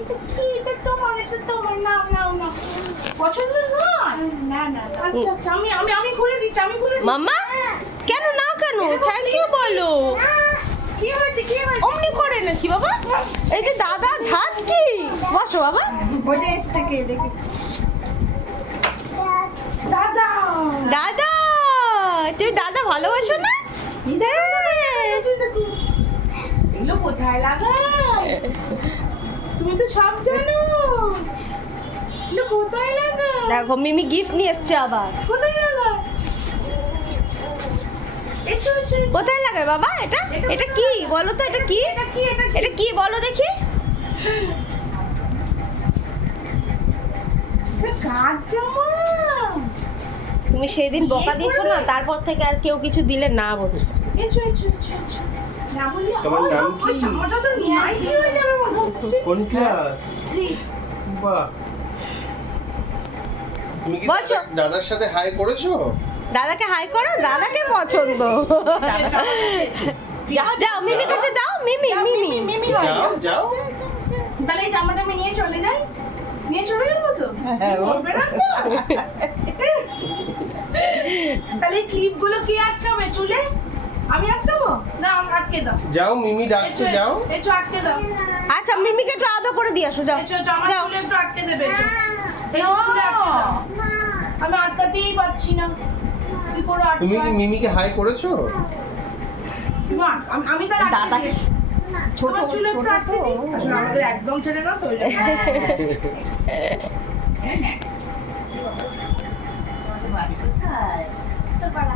এটা কি? এটা তোমার, এটা তোমার। নাও নাও নাও। পছন্দ নয়? না না। আচ্ছা আচ্ছা, আমি খুলে দিচ্ছি, আমি খুলে দিচ্ছি। মাম্মা কেন না কেন থ্যাংক ইউ বলো। কি হয়েছে, কি হয়েছে? অমনি করে নাকি বাবা? এই যে দাদা ধাত কি? বসো বাবা। ওটা এসছে কে দেখি। দাদা। দাদা তুমি দাদা ভালোবাসো না? এগুলো কোথায় লাগায়? তুমি তো সব জানো। এগুলো কোথায় লাগায়? দেখো মিমি গিফট নিয়ে এসছে আবার। কোথায় লাগায়? এসো এসো এসো। কোথায় লাগায় বাবা এটা? এটা কি বলো তো, এটা কি? এটা কি? এটা কি? এটা কি বলো দেখি? এটা কার জামা? তুমি সেদিন বকা দিয়েছো না, তারপর থেকে আর কেউ কিছু দিলে না বলছে। এসো এসো এসো এসো। না বললে তোমার নাম ওই কি? জামাটা তো নিয়েছি হয়ে যাবে মনে হচ্ছে। কোন ক্লাস? বাহ, তুমি কি বলছো। দাদার সাথে হাই করেছো? দাদাকে হাই করো, দাদাকে পছন্দ। যাও মিমি কাছে যাও, মিমি মিমি মিমি যাও যাও। তাহলে এই জামাটা আমি নিয়ে চলে যাই, নিয়ে চলে যাবো তো? বলবে না তো? তাহলে এই ক্লিপ গুলো কে আটকাবে চুলে? আমি আটকাবো না? আটকে দাও। যাও, মিমি ডাকছে, যাও। এসো আটকে দাও। আচ্ছা মিমিকে একটু আদর করে দিয়ে আসো, যাও এসো আমার যাও। চুলে একটু আটকে দেবে। এসো। এই চুলে আটকে দাও। আমি আটকাতেই পাচ্ছি না। কি করে তুমি কি আটকাবো? মিমিকে হাই করেছো? আমি তার দাদা দাদা ছোট চুলে একটু আটকে দিই। আসলে আমাদের একদম ছেড়ে না তো ওই জন্য। বাড়ি কোথায়? তো পারা।